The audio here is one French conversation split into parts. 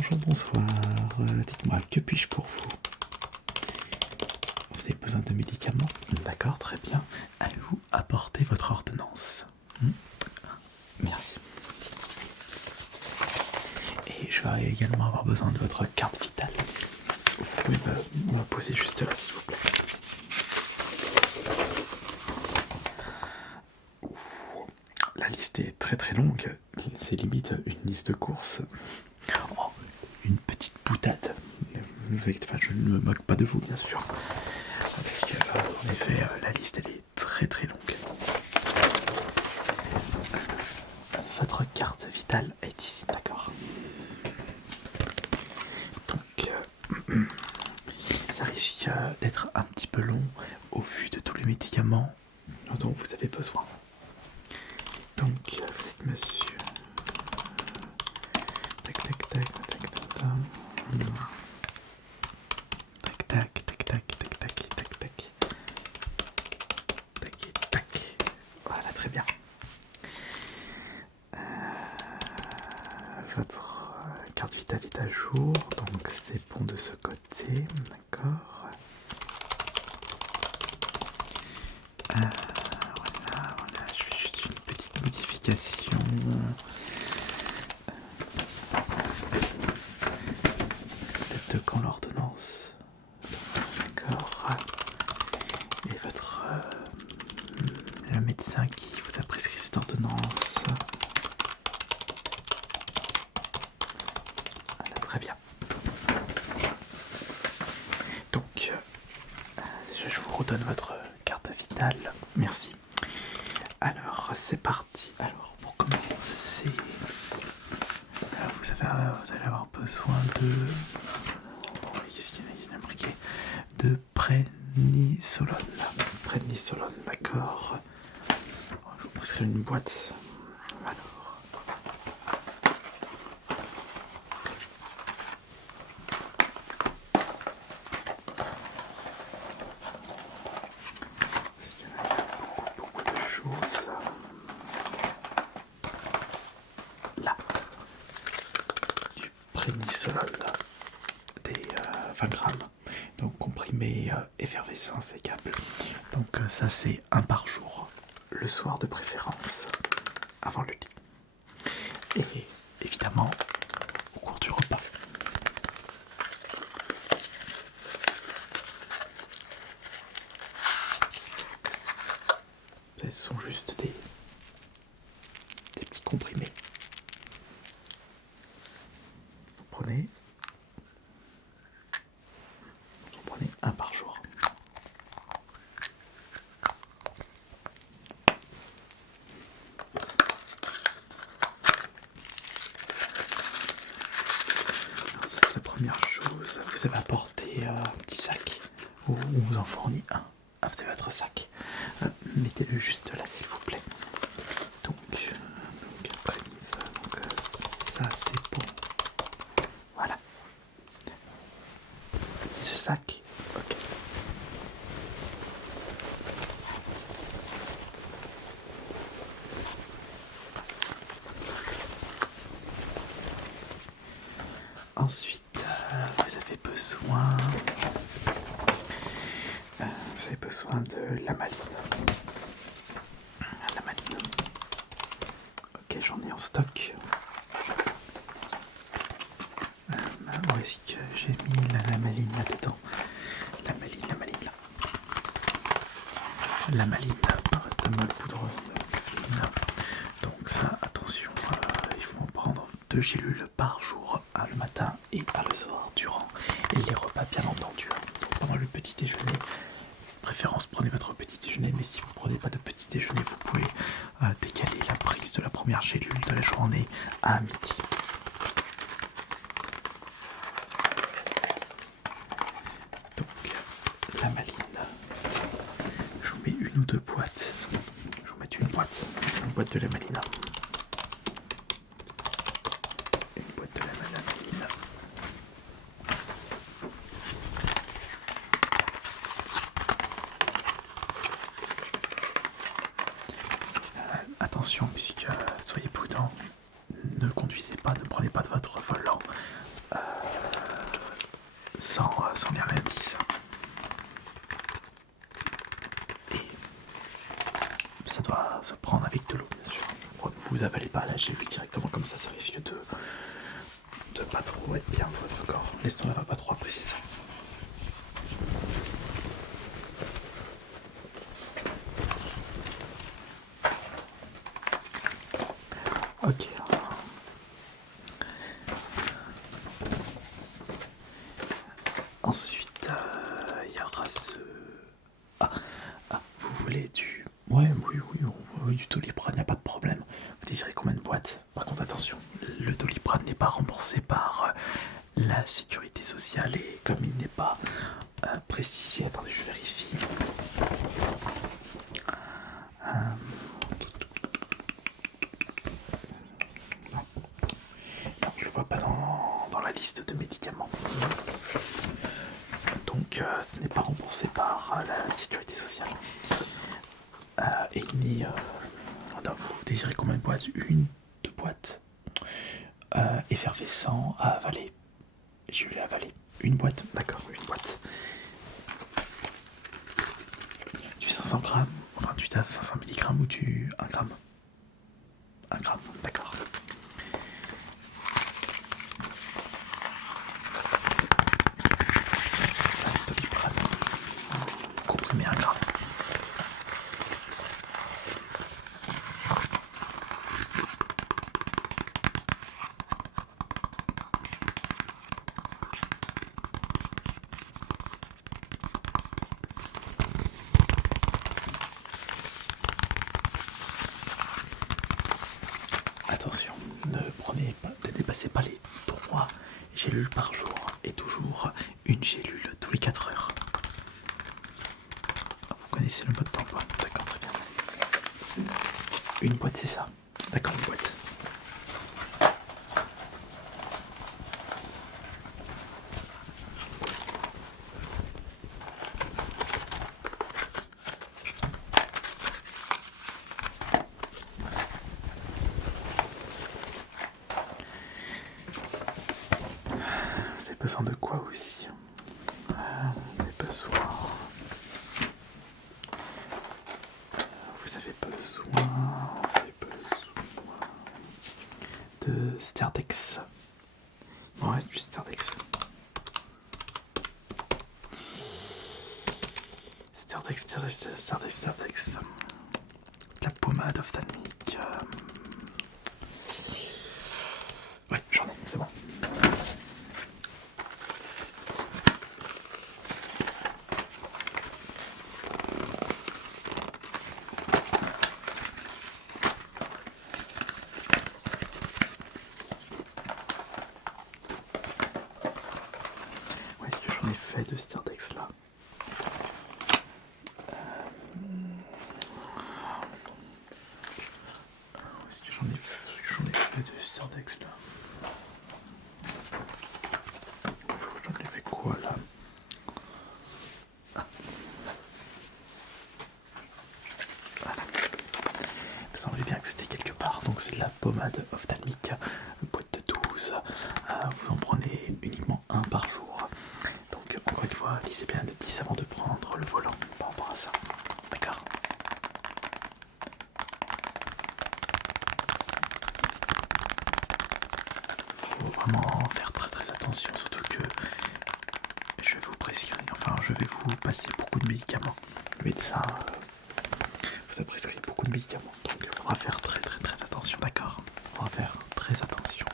bonjour, bonsoir. Dites-moi, que puis-je pour vous? Vous avez besoin de médicaments? D'accord, très bien. Allez-vous apporter votre ordonnance? Merci. Et je vais également avoir besoin de votre carte vitale. Vous pouvez me poser juste là, s'il vous plaît. La liste est très très longue. C'est limite une liste de courses. Oh, une petite boutade. Ne vous inquiétez pas, je ne me moque pas de vous, bien sûr. Parce que, en effet, la liste, elle est très très longue. Votre carte vitale est ici, d'accord. Donc, ça risque d'être un petit peu long au vu de tous les médicaments dont vous avez besoin. Donc, vous êtes monsieur... Tac, tac, tac, tac, tac, tac. Tac, tac, tac, tac, tac, tac, tac, tac. Tac, tac. Voilà, très bien. Votre carte vitale est à jour, donc c'est bon de ce côté, d'accord. Voilà, je fais juste une petite modification. De quand l'ordonnance? D'accord. Et votre... le médecin qui vous a prescrit cette ordonnance? Voilà, très bien. Donc, je vous redonne votre carte vitale. Merci. Alors, c'est parti. Alors, pour commencer, vous allez avoir besoin de... Qu'est-ce qu'il y a marqué? De prénisolone. Prénisolone, d'accord. Je vous prescris une boîte. Alors... Parce qu'il y a beaucoup de choses. Là. Du prénisolone. Des 20 grammes. Donc comprimé effervescent sécable. Donc ça c'est un par jour. Le soir de préférence. Avant le lit. Et évidemment au cours du repas. Ce sont juste des petits comprimés. Vous prenez un par jour. Alors, ça, c'est la première chose. Vous avez apporté un petit sac où on vous en fournit un. Ah, vous avez votre sac. Mettez-le juste là, s'il vous plaît. Donc ça c'est bon. Voilà. C'est ce sac. Ok. Ensuite, vous avez besoin de la maline. La maline. Ok, j'en ai en stock. Où est-ce que j'ai mis la maline là-dedans? La maline là. La maline, paracétamol poudre. Donc ça, attention, il faut en prendre 2 gélules par jour, un le matin et un le soir, durant les repas bien entendu. Donc pendant le petit déjeuner, préférence prenez votre petit déjeuner, mais si vous ne prenez pas de petit déjeuner, vous pouvez décaler la prise de la première gélule de la journée à midi. Donc la maline, je vous mets 1 ou 2 boîtes. Je vais vous mettre une boîte de la maline. Une boîte de la maline. Attention, puisque soyez prudents, ne conduisez pas, ne prenez pas de votre volant sans les rien 10. Et ça doit se prendre avec de l'eau, bien sûr. Vous avalez pas la gélule directement comme ça risque de pas trop être bien pour votre corps. L'estomac va pas trop apprécier ça. Ok. Ensuite, il y aura ce... vous voulez du... Ouais, oui, du Doliprane, il n'y a pas de problème. Vous désirez combien de boîtes? Par contre, attention, le Doliprane n'est pas remboursé par la sécurité sociale et comme il n'est pas précisé, attendez, je vérifie. Non, je le vois pas dans la liste de médicaments. Donc, ce n'est pas remboursé par la sécurité sociale. Et ni... vous désirez combien de boîtes? Une, deux boîtes. Effervescent à avaler. Je vais l'avaler. Une boîte, d'accord, une boîte. Du 500 grammes, enfin du 500 mg ou du 1 gramme? 1 gramme, d'accord. Doliprane, comprimé 1 gramme. Attention, ne dépassez pas les 3 gélules par jour et toujours une gélule tous les 4 heures. Vous connaissez le mode d'emploi? D'accord, très bien. Une boîte, c'est ça? D'accord, une boîte. Vous avez besoin de quoi aussi? Vous avez besoin de Sterdex. Il m'en reste du Sterdex. Sterdex. La pommade ophtalmique. Ouais, j'en ai, c'est bon. Où est-ce que j'en ai fait de Sterdex là? Où est-ce que j'en ai fait de Sterdex là? J'en ai fait quoi là? Voilà. Il me semblait bien que c'était quelque part. Donc c'est de la pommade ophtalmique, boîte de 12. Vous en prenez uniquement un par jour. Donc encore une fois, lisez bien le 10 avant de prendre le volant par rapport à ça. D'accord? Faut vraiment faire très attention, surtout que je vais vous prescrire, enfin je vais vous passer beaucoup de médicaments. Le médecin vous a prescrit beaucoup de médicaments, donc il faudra faire très attention, d'accord? Il faudra faire très attention.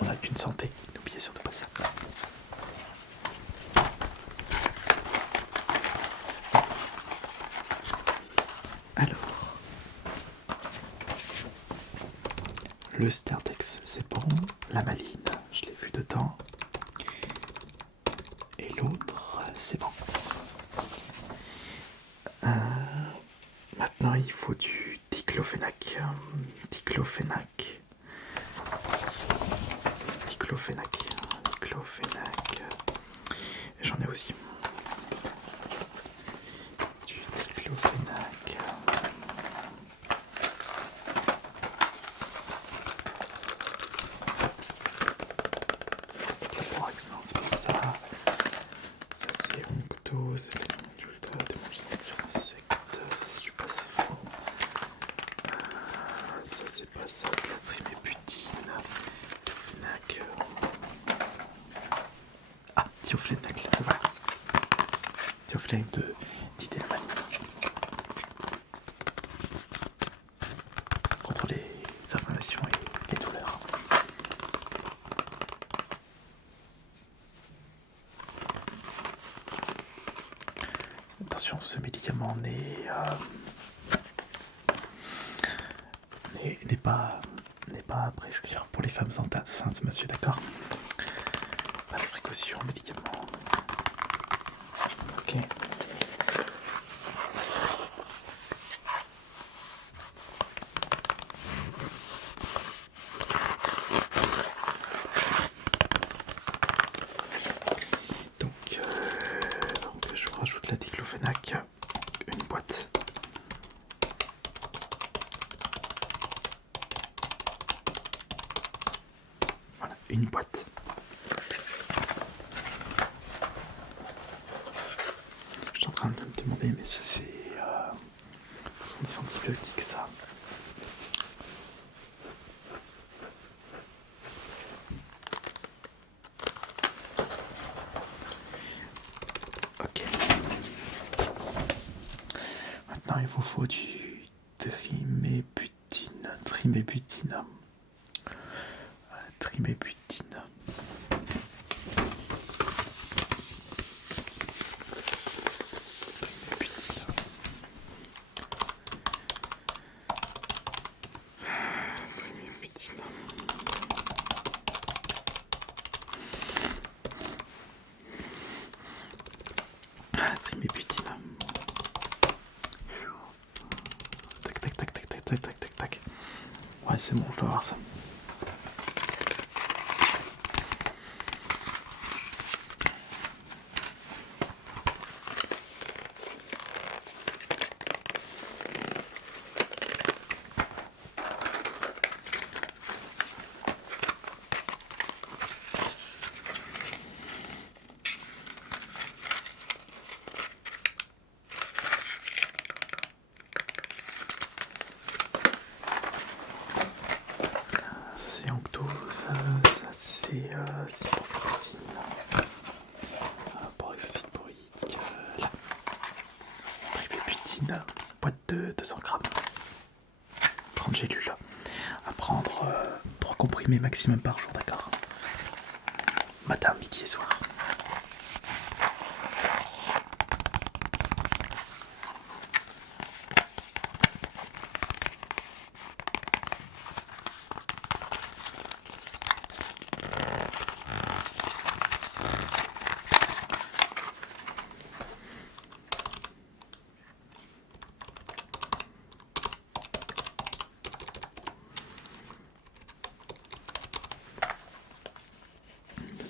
On n'a qu'une santé, n'oubliez surtout pas ça. Alors, le Sterdex c'est bon, la maline, je l'ai vu dedans, et l'autre c'est bon. Maintenant il faut du diclofenac. J'en ai aussi. Du diclofenac. lactose, ultra démangeature insecte, ça c'est pas c'est faux. Ça c'est pas ça, c'est la triméputine. Diclofenac. Ah, Dioflenac, voilà. Dioflenac de d'Itelmanine. Contre les inflammations et les douleurs. Attention, ce médicament n'est pas à prescrire pour les femmes enceintes, monsieur, d'accord? Pas de précaution, médicament. Ok. Donc je vous rajoute la diclofenac, une boîte. Voilà, une boîte. Je suis en train de me demander, mais ça c'est ce sont des antibiotiques, ça. Ok. Maintenant, il vous faut du triméputine. Triméputine. Triméputine. Tac. Ouais, c'est bon, je dois avoir ça. C'est Anctose, ça c'est ciprofloxacine, paroxyde borique, là, triméputine, boîte de 200 grammes, 30 gélules, à prendre 3 comprimés maximum par jour, d'accord? Matin, midi et soir.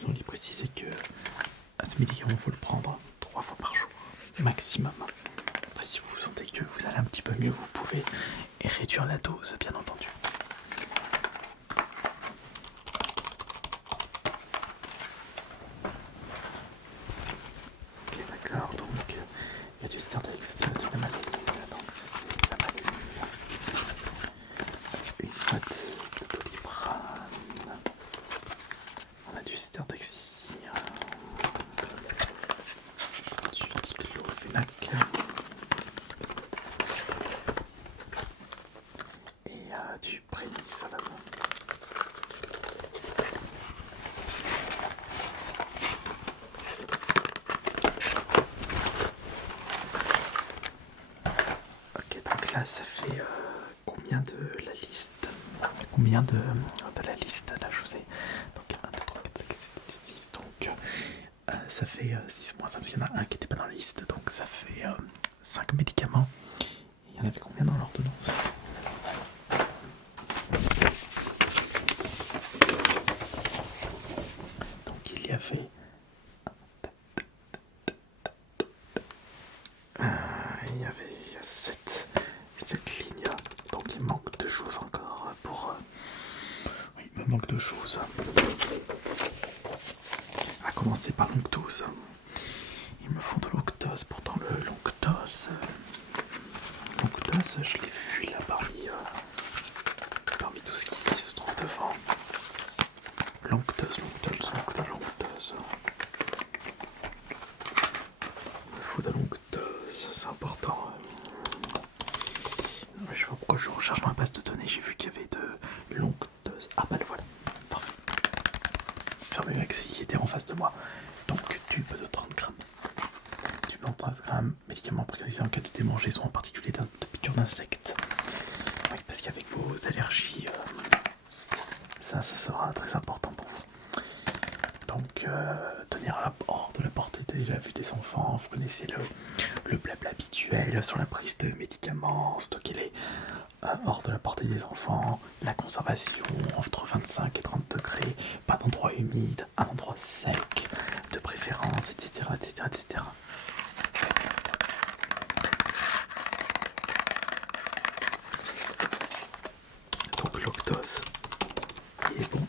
On lui préciser que ce médicament, il faut le prendre 3 fois par jour, maximum. Après, si vous sentez que vous allez un petit peu mieux, vous pouvez réduire la dose, bien entendu. Ok, d'accord, donc il y a du Stirdex, de la maladie, donc c'est la maladie. Une boîte de Doliprane. On a du Stirdex ici. Du diclofenac. Et du prénisolone. Ok, donc là ça fait combien de la liste? Combien de la liste? Là je vous ai. Donc 1, 2, 3, 4, 5, 6, 7, 6. Donc ça fait 6 moins 1 parce qu'il y en a un qui n'était pas dans la liste. Donc ça fait 5 médicaments. Il y en avait combien dans l'ordonnance? Donc il y avait il y avait 7 lignes, donc il manque 2 choses encore pour... Oui, il me manque 2 choses. À commencer par l'Anctose. Il me faut de l'Anctose. l'onctose. L'onctose, je l'ai vu là parmi tout ce qui se trouve devant. L'onctose. Il faut de l'onctose, c'est important. Je sais pas pourquoi je recherche dans ma base de données, j'ai vu qu'il y avait de l'onctose. Ah bah le voilà, parfait. Fermez Maxi qui était en face de moi. Donc tube de 30 grammes. Tube de 30 grammes, médicaments préconisés en cas de démangeaison, en particulier de piqûres d'insectes. Oui, parce qu'avec vos allergies, ça ce sera très important pour vous. Donc tenir hors de la portée de la vue des enfants, vous connaissez le blabla habituel sur la prise de médicaments, stocker-les hors de la portée des enfants, la conservation entre 25 et 30 degrés, pas d'endroit humide, un endroit sec de préférence, etc. Donc l'octose, il est bon.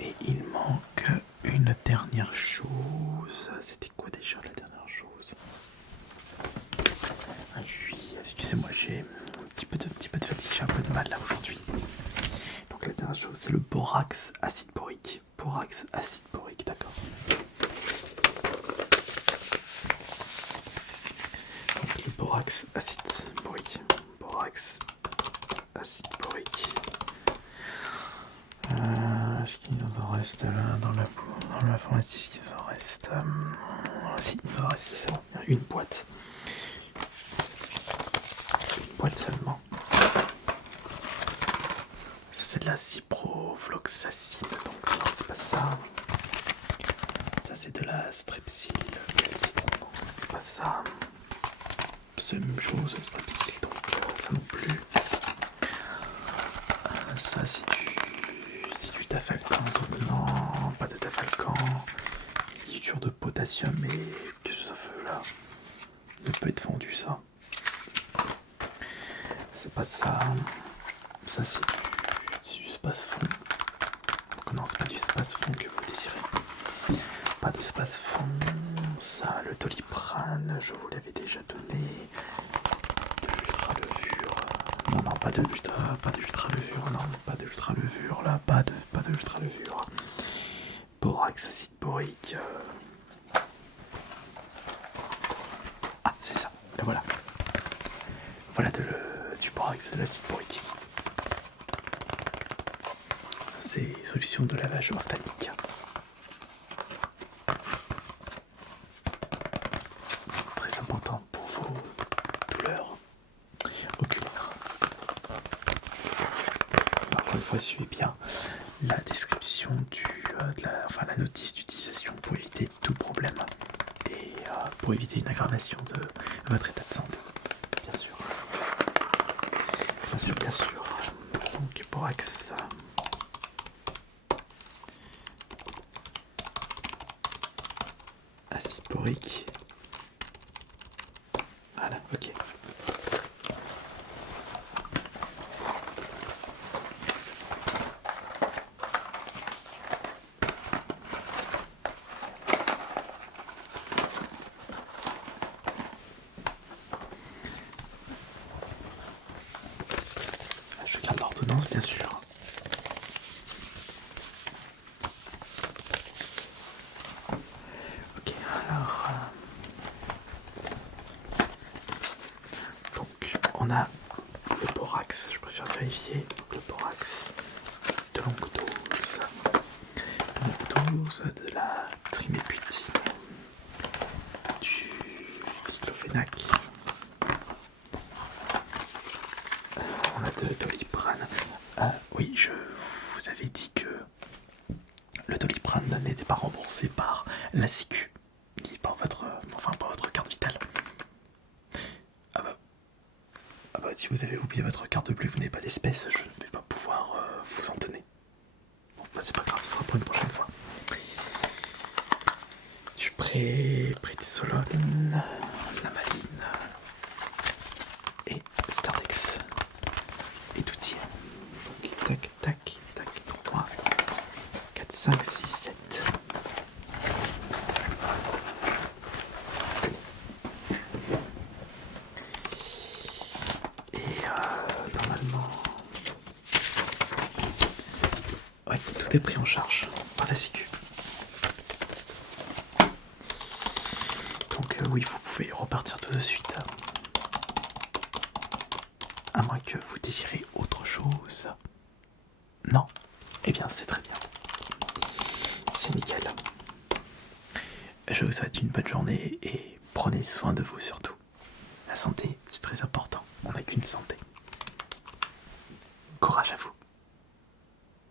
Et il manque une dernière chose. C'était quoi déjà la dernière chose? Excusez-moi, j'ai un petit peu de fatigue, j'ai un peu de mal là aujourd'hui. Donc la dernière chose, c'est le borax acide borique. Borax acide borique, d'accord. Donc le borax acide borique. Borax acide borique. Ce qu'il nous en reste là dans l'informatique, ce qu'il nous en reste. Si, il nous en reste, c'est bon, une boîte. Une boîte seulement. Ça, c'est de la ciprofloxacine, donc non, c'est pas ça. Ça, c'est de la strepsil calcitron, donc c'est pas ça. C'est la même chose, strepsil, donc ça non plus. Ça, c'est du tafalcan, donc non, pas de tafalcan. Diluture de potassium, mais qu'est-ce que ça fait là? Ne peut être vendu ça. C'est pas ça. Ça, c'est du space-fond. Donc non, c'est pas du space-fond que vous désirez. Pas de space-fond. Ça, le Doliprane, je vous l'avais déjà donné. De l'ultra-levure. Non, pas de l'ultra-levure. Non, pas de l'ultra-levure. Là, pas de l'ultra-levure. Borax acide borique. Ah, c'est ça. Le voilà. Voilà du borax de l'acide borique. Ça, c'est solution de lavage ophtalmique. Très important pour vos douleurs oculaires. Encore une fois, suivez bien la description la notice d'utilisation pour éviter tout problème et pour éviter une aggravation de votre état de santé, bien sûr. Bien sûr. Donc borax. Acide borique. Voilà, ok. Je garde l'ordonnance, bien sûr. Ok, alors... donc, on a le borax, je préfère vérifier. Donc, le borax de longue dose. De la triméputine. Du diclofénac. On a de Doliprane. Oui, je vous avais dit que le Doliprane n'était pas remboursé par la Sécu, ni par votre carte vitale. Ah bah si vous avez oublié votre carte bleue, vous n'avez pas d'espèces, je ne vais pas pouvoir vous en donner. Bon, bah c'est pas grave, ce sera pour une prochaine fois. Du prétisolone, Namaline et Stardex. Et tout y est. Tac, 3, 4, 5, 6, 7. tout est pris en charge par la Sécu. Donc oui, vous pouvez repartir tout de suite. À moins que vous désirez autre chose. Non? Eh bien, c'est très bien. C'est nickel. Je vous souhaite une bonne journée et prenez soin de vous surtout. La santé, c'est très important. On n'a qu'une santé. Courage à vous.